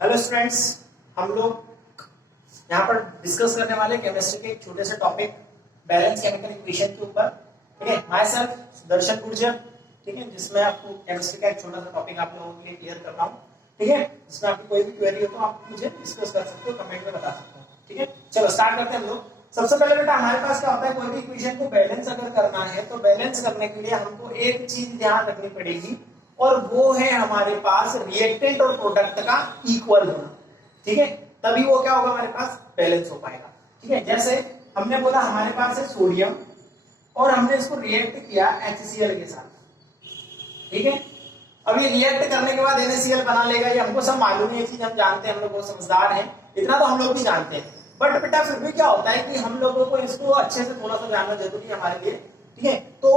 Hello students, हम लोग यहाँ पर डिस्कस करने वाले केमिस्ट्री के एक छोटे से टॉपिक बैलेंस केमिकल इक्वेशन के ऊपर। ठीक है, माय सेल्फ दर्शन गुर्जर। ठीक है, जिसमें आपको केमिस्ट्री का एक छोटा सा टॉपिक आप लोगों के लिए क्लियर कर रहा हूँ। ठीक है, जिसमें आपकी कोई भी क्वेरी हो तो आप मुझे डिस्कस कर सकते हो, कमेंट में बता सकते हो। ठीक है, चलो स्टार्ट करते हैं हम लोग। सबसे पहले बेटा हमारे पास क्या होता है, कोई भी इक्वेशन को बैलेंस अगर करना है तो बैलेंस करने के लिए हमको एक चीज ध्यान रखनी पड़ेगी, और वो है हमारे पास रिएक्टेंट और प्रोडक्ट का इक्वल होना। ठीक है, तभी वो क्या होगा, हमारे पास बैलेंस हो पाएगा। ठीक है, जैसे हमने बोला हमारे पास है सोडियम और हमने इसको रिएक्ट किया HCl के साथ। ठीक है, अब ये रिएक्ट करने के बाद NaCl बना लेगा, ये हमको सब मालूम है, ये चीज हम जानते हैं, हम लोग बहुत समझदार हैं, इतना तो हम लोग भी जानते हैं। बट बेटा फिर भी क्या होता है कि हम लोगों को इसको अच्छे से थोड़ा सा जानना जरूरी है हमारे लिए। ठीक है, तो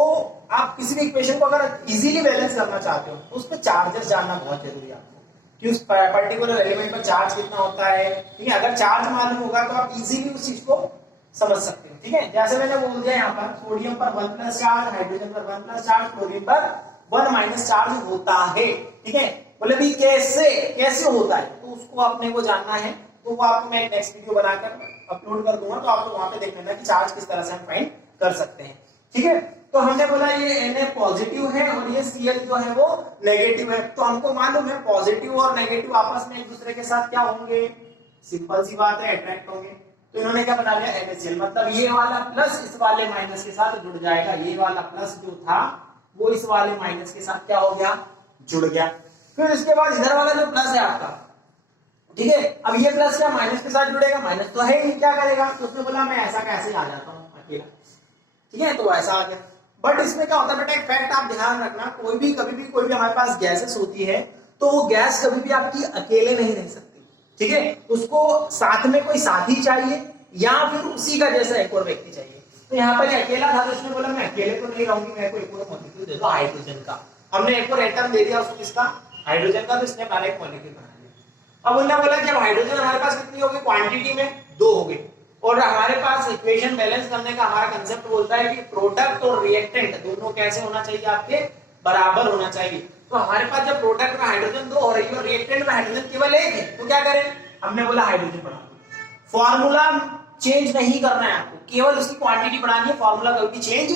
आप किसी भी इक्वेशन को अगर इजीली बैलेंस करना चाहते हो तो उस पर चार्जेस जानना बहुत जरूरी है आपको, कि उस पर्टिकुलर एलिमेंट पर चार्ज कितना होता है। ठीक है, अगर चार्ज मालूम होगा तो आप इजीली उस चीज को समझ सकते हो। ठीक है, जैसे मैंने बोल दिया यहाँ पर सोडियम पर 1+ चार्ज, हाइड्रोजन पर 1+ चार्ज, क्लोरीन पर 1- चार्ज होता है। ठीक है, बोले भी कैसे होता है, तो उसको आपने को जानना है, तो वो आपको मैं एक नेक्स्ट वीडियो बनाकर अपलोड कर दूंगा, तो आप लोग वहां पे देख लेना कि चार्ज किस तरह से हम फाइंड कर सकते हैं। ठीक है, तो हमने बोला ये Na पॉजिटिव है और ये Cl जो है वो नेगेटिव है, तो हमको मालूम है पॉजिटिव और नेगेटिव आपस में एक दूसरे के साथ क्या होंगे, सिंपल सी बात है, अट्रैक्ट होंगे। तो इन्होंने क्या बना लिया NaCl, मतलब ये वाला प्लस इस वाले माइनस के साथ जुड़ जाएगा, ये वाला प्लस जो था वो इस वाले माइनस के साथ क्या हो गया, जुड़ गया। फिर इसके बाद इधर वाला जो प्लस है आपका, ठीक है, अब ये प्लस क्या माइनस के साथ जुड़ेगा, माइनस तो है ही, क्या करेगा, तो उसने बोला मैं ऐसा कैसे आ जाता हूँ अकेला। ठीक है, तो ऐसा आ गया। बट इसमें क्या होता है बेटा, एक फैक्ट आप ध्यान रखना, कोई भी कभी भी कोई भी हमारे पास गैसेस होती है तो वो गैस कभी भी आपकी अकेले नहीं रह सकती। ठीक है, उसको साथ में कोई साथी चाहिए या फिर उसी का जैसा एक और व्यक्ति चाहिए। तो यहाँ पर ये अकेला था तो इसने बोला मैं अकेले तो नहीं रहूंगी, मेरे को एक और मॉलिक्यूल दे दो हाइड्रोजन का। हमने एक और एटम दे दिया उसको, किसका, हाइड्रोजन का, तो इसने पहले एक मॉलिक्यूल बना लिया। अब उन्होंने बोला कि अब हाइड्रोजन हमारे पास कितनी हो गई, क्वांटिटी में 2 हो गई, और हमारे पास इक्वेशन बैलेंस करने का हमारा कंसेप्ट बोलता है कि प्रोडक्ट और रिएक्टेंट दोनों कैसे होना चाहिए, आपके बराबर होना चाहिए। तो हमारे पास जब प्रोडक्ट में हाइड्रोजन 2 हो रही है और रिएक्टेंट में हाइड्रोजन केवल 1 है, तो क्या करें, हमने बोला हाइड्रोजन बढ़ा दो। फॉर्मूला चेंज नहीं करना है आपको, केवल उसकी क्वांटिटी बढ़ानी है, फॉर्मूला कभी चेंज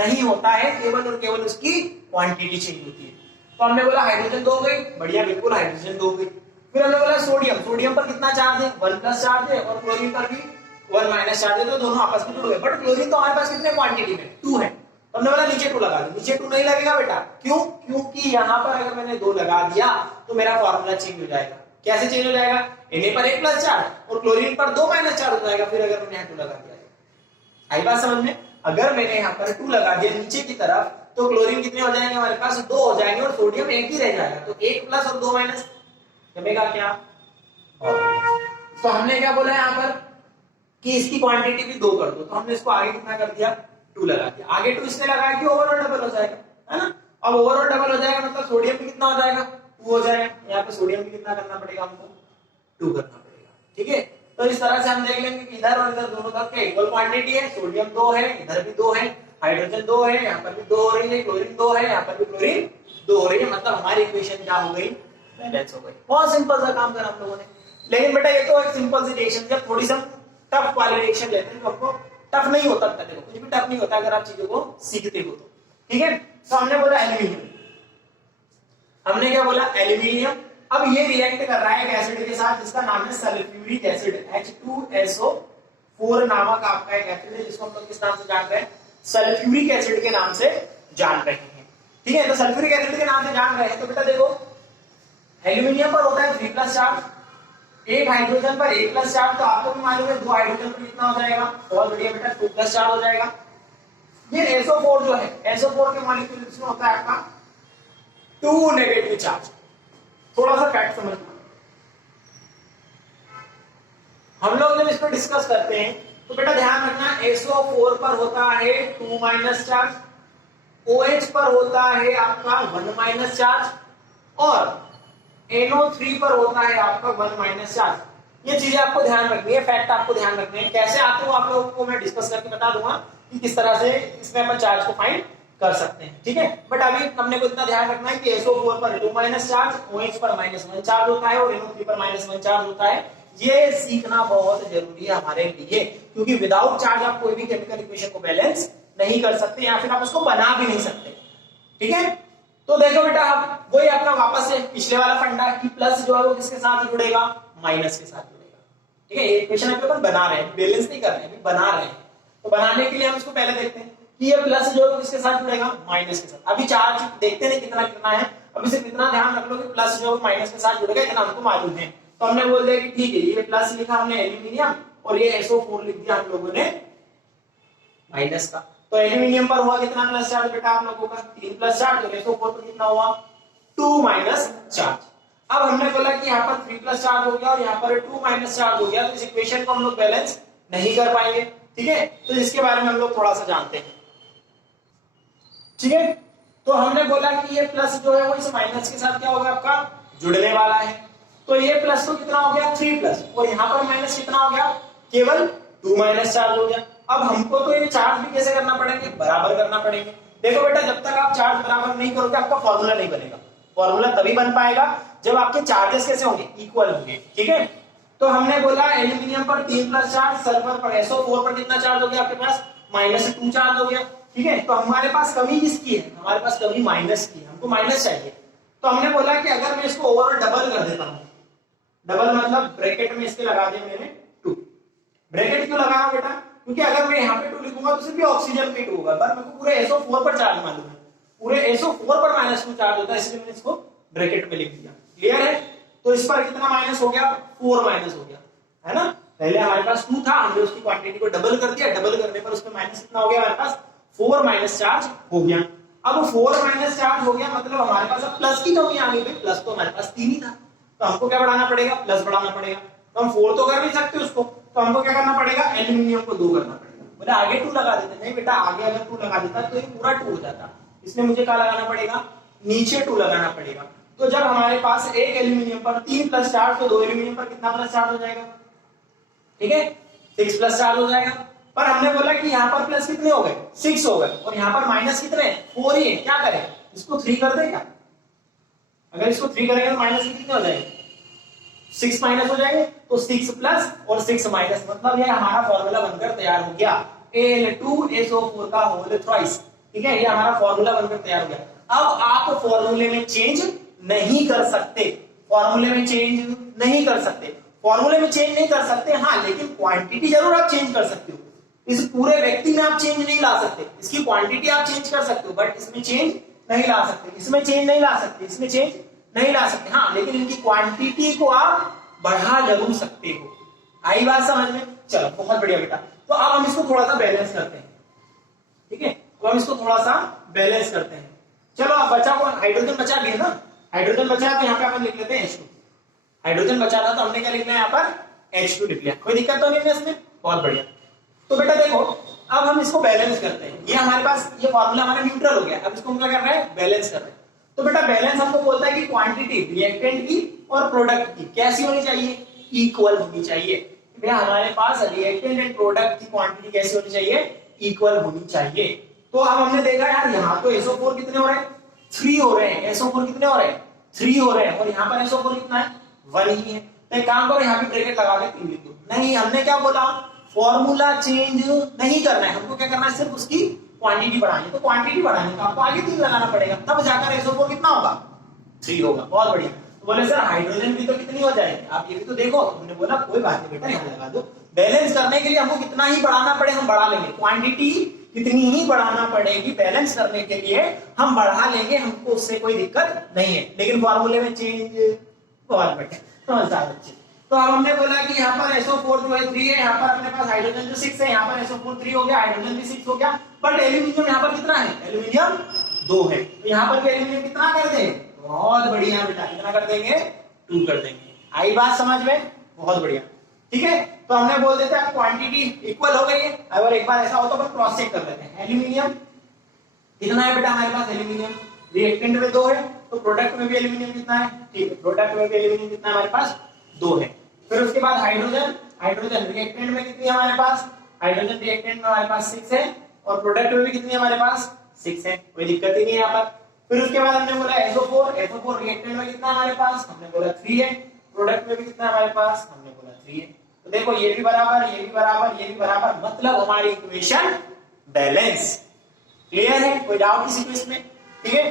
नहीं होता है, केवल और केवल उसकी क्वांटिटी चेंज होती है। तो हमने बोला हाइड्रोजन 2 हो गई, बढ़िया, बिल्कुल हाइड्रोजन 2 हो गई। फिर हमने बोला सोडियम पर कितना चार्ज है, 1+ चार्ज है, और क्लोरीन पर भी 1- चार्ज है, तो दोनों आपस में जुड़ गए। बट क्लोरीन तो हमारे पास कितने क्वांटिटी में 2 है, तो हमने बोला नीचे 2 लगा दो। नीचे 2 नहीं लगेगा बेटा, क्यों, क्योंकि यहाँ पर अगर मैंने 2 लगा दिया तो मेरा फॉर्मूला चेंज हो जाएगा। कैसे चेंज हो जाएगा, Na पर 1+ चार्ज और क्लोरीन पर 2- चार्ज हो जाएगा। फिर अगर मैंने यहाँ 2 लगा दिया, आई बात समझ में, अगर मैंने यहाँ पर 2 लगा दिया नीचे की तरफ, तो क्लोरीन कितने हो जाएंगे हमारे पास, 2 हो जाएंगे, और सोडियम 1 ही रह जाएगा, तो 1+ और 2- जमेगा क्या। तो हमने क्या बोला यहाँ पर कि इसकी क्वांटिटी भी 2 कर दो, तो हमने इसको आगे कितना कर दिया, 2 लगा दिया। आगे 2 इसने लगाया कि ओवर और डबल हो जाएगा, है ना। अब ओवर और डबल हो जाएगा मतलब सोडियम भी कितना हो जाएगा, 2 हो जाएगा। यहाँ पे सोडियम भी कितना करना पड़ेगा हमको, 2 करना पड़ेगा। ठीक है, तो इस तरह से हम देख लेंगे कि इधर और इधर दोनों तरफ के इक्वल क्वांटिटी है, सोडियम 2 है, इधर भी 2 है, हाइड्रोजन 2 है, यहाँ पर भी 2 हो रही है, क्लोरीन 2 है, यहाँ पर भी क्लोरीन 2 हो रही है, मतलब हमारी इक्वेशन क्या हो गई, बैलेंस हो गई। बहुत सिंपल सा काम करा हम लोगों ने। लेकिन बेटा ये तो एक सिंपल सी रिएक्शन, जब थोड़ी सी टफ वाली रिएक्शन लेते हैं तो आपको टफ नहीं होता, देखो कुछ भी टफ नहीं होता अगर आप चीजों को सीखते हो तो। ठीक है, तो हमने बोला एल्यूमिनियम, हमने क्या बोला, एल्यूमिनियम। अब ये रिएक्ट कर रहा है एक एसिड के साथ जिसका नाम है सल्फ्यूरिक एसिड, H2SO4 नामक आपका एक एसिड है, जिसको हम लोग किस नाम से जान रहे हैं, सल्फ्यूरिक एसिड के नाम से जान रहे हैं। ठीक है, तो सल्फ्यूरिक एसिड के नाम से जान रहे हैं, तो बेटा देखो एल्यूमिनियम पर होता है 3+ चार्ज, एक हाइड्रोजन पर 1+ चार्ज, तो आपको भी मालूम है 2 हाइड्रोजन पर कितना हो जाएगा, बहुत बढ़िया बेटा, 2+ चार्ज हो जाएगा। ये SO4 जो है, SO4 के मॉलिक्यूल इसमें होता है आपका 2 नेगेटिव चार्ज। थोड़ा सा फैक्ट समझना, हम लोग जब इस पर डिस्कस करते हैं तो बेटा ध्यान रखना, SO4 पर होता है 2- चार्ज, OH पर होता है आपका 1- चार्ज, और NO3 पर होता है आपका 1- चार्ज। ये चीजें आपको ध्यान रखनी है, फैक्ट आपको ध्यान रखने हैं। कैसे आते हो आप लोगों को मैं डिस्कस करके बता दूंगा कि किस तरह से इसमें अपन चार्ज को फाइंड कर सकते हैं, ठीक है। बट अभी हमने को इतना ध्यान रखना है कि SO4 पर 2 माइनस चार्ज, OH पर -1 चार्ज होता है और NO3 पर -1 चार्ज होता है। ये सीखना बहुत जरूरी है हमारे लिए, क्योंकि विदाउट चार्ज आप कोई भी केमिकल इक्वेशन को बैलेंस नहीं कर सकते या फिर आप उसको बना भी नहीं सकते, ठीक है। तो देखो बेटा, अब वही अपना वापस से पिछले वाला फंडा कि प्लस जो है वो किसके साथ जुड़ेगा, माइनस के साथ जुड़ेगा, ठीक है। इक्वेशन अभी अपन बना रहे हैं, बैलेंस नहीं कर रहे हैं, अभी बना रहे हैं। तो बनाने के लिए हम इसको पहले देखते हैं कि ये प्लस जो है किसके साथ जुड़ेगा, माइनस के साथ। अभी चार्ज देखते नहीं कितना कितना है, अभी सिर्फ इतना ध्यान रख लो कि प्लस जो है माइनस के साथ जुड़ेगा, इतना हमको मालूम है। तो हमने बोल दिया कि ठीक है, ये प्लस लिखा हमने एल्यूमिनियम और ये SO4 लिख दिया हम लोगों ने माइनस का। तो एल्यूमिनियम पर हुआ कितना प्लस चार्ज बेटा आप लोगों का, 3 प्लस चार्ज, और SO4 पर कितना हुआ, 2 माइनस चार्ज। अब हमने बोला कि यहाँ पर 3 प्लस चार्ज हो गया और यहाँ पर 2 माइनस चार्ज हो गया, तो इस इक्वेशन को हम लोग बैलेंस नहीं कर पाएंगे, ठीक है। तो इसके बारे में हम लोग थोड़ा सा जानते हैं, ठीक है। तो हमने बोला कि ये प्लस जो है वो इस माइनस के साथ क्या होगा, आपका जुड़ने वाला है। तो ये प्लस तो कितना हो गया, 3 प्लस, और यहाँ पर माइनस कितना हो गया, केवल 2 माइनस चार्ज हो गया। अब हमको तो ये चार्ज भी कैसे करना पड़ेंगे, बराबर करना पड़ेंगे। देखो बेटा, जब तक आप चार्ज बराबर नहीं करोगे आपका फॉर्मूला नहीं बनेगा। फॉर्मूला तभी बन पाएगा जब आपके चार्जेस कैसे होंगे, इक्वल होंगे, ठीक है। तो हमने बोला एल्यूमिनियम पर 3 प्लस चार्ज, सल्फर पर SO4 पर कितना चार्ज हो गया आपके पास, -2 चार्ज हो गया, ठीक है। तो हमारे पास कमी किसकी है, हमारे पास कमी माइनस की है, हमको माइनस चाहिए। तो हमने बोला कि अगर मैं इसको ओवरऑल डबल कर देता हूं, डबल मतलब ब्रैकेट में इसके लगा दिया मैंने 2। ब्रैकेट क्यों लगाया बेटा, क्योंकि अगर मैं यहाँ पे 2 लिखूंगा तो सिर्फ ऑक्सीजन पे 2 होगा, पर मेरे को पूरे SO4 पर चार्ज मालूम है, पूरे SO4 पर -2 चार्ज होता है, इसलिए मैंने इसको ब्रैकेट में लिख दिया। क्लियर है। तो इस पर कितना माइनस हो गया, 4 माइनस हो गया, है ना। पहले हमारे पास 2 था, हमने उसकी क्वांटिटी को डबल कर दिया, डबल करने पर उसमें माइनस कितना हो गया, हमारे पास 4 माइनस चार्ज हो गया। अब 4 माइनस चार्ज हो गया मतलब हमारे पास अब प्लस की कमी आ गई, प्लस तो हमारे पास 3 ही था, तो हमको क्या बढ़ाना पड़ेगा, प्लस बढ़ाना पड़ेगा। तो हम 4 तो कर नहीं सकते उसको, तो हमको क्या करना पड़ेगा, एल्यूमिनियम को 2 करना पड़ेगा। बोले आगे 2 लगा देते, नहीं बेटा, आगे अगर 2 लगा देता तो ये पूरा 2 हो जाता, इसमें मुझे क्या लगाना पड़ेगा, नीचे 2 लगाना पड़ेगा। तो जब हमारे पास एक एल्यूमिनियम पर 3 प्लस चार्ज, तो 2 एल्यूमिनियम पर कितना प्लस चार्ज हो जाएगा, ठीक है, 6 प्लस चार्ज हो जाएगा। पर हमने बोला कि यहाँ पर प्लस कितने हो गए, 6 हो गए, और यहाँ पर माइनस कितने, 4 ही है। क्या करें, इसको 3 कर दें क्या, अगर इसको 3 करेंगे तो माइनस कितने हो जाएंगे, 6 माइनस हो जाएंगे। तो 6 प्लस और 6 माइनस, मतलब ये हमारा फॉर्मूला बनकर तैयार हो गया, Al2SO4 का होल थ्राइस, ठीक है। ये हमारा फॉर्मूला बनकर तैयार हो गया। अब आप फॉर्मूले में चेंज नहीं कर सकते, फॉर्मूले में चेंज नहीं कर सकते, फॉर्मूले में चेंज नहीं कर सकते, हाँ, लेकिन क्वांटिटी जरूर आप चेंज कर सकते हो। इस पूरे व्यक्ति में आप चेंज नहीं ला सकते, इसकी क्वांटिटी आप चेंज कर सकते हो, बट इसमें चेंज नहीं ला सकते, इसमें चेंज नहीं ला सकते, इसमें चेंज नहीं ला सकते, हाँ, लेकिन इनकी क्वांटिटी को आप बढ़ा जरूर सकते हो। आई बात समझ में, चलो बहुत बढ़िया बेटा। तो अब हम इसको थोड़ा सा बैलेंस करते हैं, ठीक है, तो हम इसको थोड़ा सा बैलेंस करते हैं। चलो अब बचा हुआ हाइड्रोजन बचा भी है ना, हाइड्रोजन बचा तो यहाँ पे अपन लिख लेते हैं H2। हाइड्रोजन बचा था तो हमने क्या लिख लिया, यहाँ पर H2 लिख लिया, कोई दिक्कत तो नहीं है इसमें, बहुत बढ़िया। तो बेटा देखो, अब हम इसको बैलेंस करते हैं, ये हमारे पास ये फॉर्मूला हमारा न्यूट्रल हो गया, अब इसको हम क्या कर रहे हैं, बैलेंस कर रहे हैं। तो बेटा बैलेंस हमको बोलता है कि क्वांटिटी रिएक्टेंट की और प्रोडक्ट की कैसी होनी चाहिए, इक्वल होनी चाहिए। भैया हमारे पास रिएक्टेंट एंड प्रोडक्ट की क्वांटिटी कैसी होनी चाहिए, इक्वल होनी चाहिए। तो अब हमने देखा यार, यहाँ तो SO4 कितने हो रहे हैं, 3 हो रहे हैं, SO4 कितने हो रहे हैं, 3 हो रहे हैं, और यहाँ पर SO4 कितना है, 1 ही है। तो एक काम करो, यहाँ पे ब्रैकेट लगा के 3 लिख दो। नहीं, हमने क्या बोला, फॉर्मूला चेंज नहीं करना है, हमको क्या करना है, सिर्फ उसकी क्वांटिटी बढ़ानी है। तो क्वांटिटी बढ़ाने का आपको आगे 3 लगाना पड़ेगा, तब जाकर SO4 कितना होगा, 3 होगा। बहुत बढ़िया। तो बोले सर हाइड्रोजन भी तो कितनी हो जाएगी, आप ये भी तो देखो। हमने बोला कोई बात नहीं बेटा, यहाँ लगा दो। बैलेंस करने के लिए हमको कितना ही बढ़ाना पड़े हम बढ़ा लेंगे, क्वांटिटी कितनी ही बढ़ाना पड़ेगी बैलेंस करने के लिए हम बढ़ा लेंगे, हमको उससे कोई दिक्कत नहीं है। लेकिन फॉर्मूले में चेंज, बहुत बढ़िया, समझदार बच्चे। तो अब हमने बोला कि यहाँ पर SO4 जो है 3 है, यहाँ पर अपने पास हाइड्रोजन जो 6 है, यहाँ पर SO4 3 हो गया, हाइड्रोजन भी 6 हो गया, बट एल्यूमिनियम यहाँ पर कितना है, एल्यूमिनियम 2 है। तो यहाँ पर भी एल्यूमिनियम कितना कर देंगे, बहुत बढ़िया बेटा, कितना कर देंगे, 2 कर देंगे। आई बात समझ में, बहुत बढ़िया, ठीक है। तो हमने बोल देते हैं क्वांटिटी इक्वल हो गई है। अगर एक बार ऐसा हो तो अपन क्रॉस चेक कर लेते हैं। एल्यूमिनियम कितना है बेटा हमारे पास, एल्यूमिनियम रिएक्टेंट में 2 है, तो प्रोडक्ट में भी एल्यूमिनियम कितना है, ठीक है, प्रोडक्ट में भी एल्यूमिनियम कितना है हमारे पास, 2 है। फिर उसके बाद हाइड्रोजन, हाइड्रोजन रिएक्टेंट में कितनी है हमारे पास, हाइड्रोजन रिएक्टेंट में हमारे पास 6 है, और प्रोडक्ट में भी कितनी है हमारे पास, 6 है, कोई दिक्कत ही नहीं है यहाँ पर। फिर उसके बाद हमने बोला SO4 रिएक्टेंट में कितना हमारे पास, हमने बोला 3 है, प्रोडक्ट में भी कितना हमारे पास, हमने बोला 3 है। तो देखो ये भी बराबर, ये भी बराबर, ये भी बराबर, मतलब हमारी इक्वेशन बैलेंस। क्लियर है, कोई डाउट किसी को इसमें? ठीक है,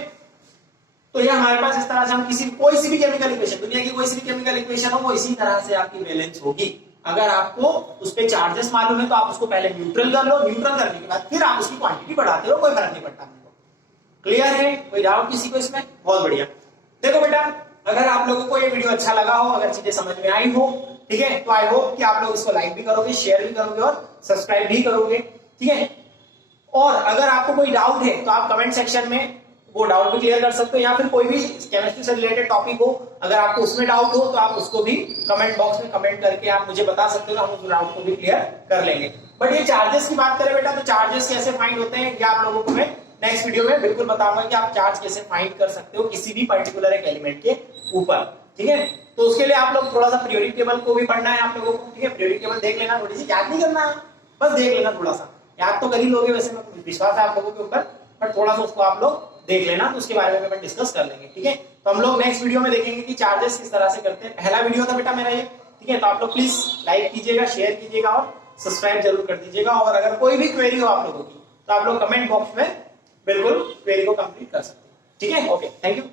तो ये हमारे पास इस तरह से हम कोई सी भी केमिकल इक्वेशन, दुनिया की कोई सी भी केमिकल इक्वेशन हो, वो इसी तरह से आपकी बैलेंस होगी। अगर आपको उस पे चार्जेस मालूम है तो आप उसको पहले न्यूट्रल कर लो, न्यूट्रल करने के बाद फिर आप उसकी क्वांटिटी बढ़ाते हो, कोई फर्क नहीं पड़ता। क्लियर है, कोई डाउट किसी को इसमें? बहुत बढ़िया। देखो बेटा, अगर आप लोगों को ये वीडियो अच्छा लगा हो, अगर चीजें समझ में आई हो, ठीक है, तो आई होप कि आप लोग इसको लाइक भी करोगे, शेयर भी करोगे और सब्सक्राइब भी करोगे। ठीक है, और अगर आपको कोई डाउट है तो आप कमेंट सेक्शन में वो डाउट भी क्लियर कर सकते हो, या फिर कोई भी केमिस्ट्री से रिलेटेड टॉपिक हो, अगर आपको उसमें डाउट हो तो आप उसको भी कमेंट बॉक्स में कमेंट करके आप मुझे बता सकते हो, हम उस डाउट को भी क्लियर कर लेंगे। बट ये चार्जेस की बात करें बेटा, तो चार्जेस कैसे फाइंड होते हैं ये आप लोगों को मैं नेक्स्ट वीडियो में बिल्कुल बताऊंगा कि आप चार्ज कैसे फाइंड कर सकते हो किसी भी पर्टिकुलर एक एलिमेंट के ऊपर। ठीक है, तो उसके लिए आप लोग थोड़ा सा पीरियोडिक टेबल को भी पढ़ना है आप लोगों को। ठीक है, पीरियोडिक टेबल देख लेना, थोड़ी सी याद नहीं करना है, बस देख लेना, थोड़ा सा याद तो कर ही लोगे, वैसे मैं विश्वास है आप लोगों के ऊपर, बट थोड़ा सा उसको आप लोग देख लेना, तो उसके बारे में अपन डिस्कस कर लेंगे। ठीक है, तो हम लोग नेक्स्ट वीडियो में देखेंगे कि चार्जेस किस तरह से करते हैं। पहला वीडियो था बेटा मेरा ये। ठीक है, तो आप लोग प्लीज लाइक कीजिएगा, शेयर कीजिएगा और सब्सक्राइब जरूर कर दीजिएगा। और अगर कोई भी क्वेरी हो आप लोगों की तो आप लोग कमेंट बॉक्स में बिल्कुल क्वेरी को कंप्लीट कर सकते हैं। ठीक है, ओके, थैंक यू।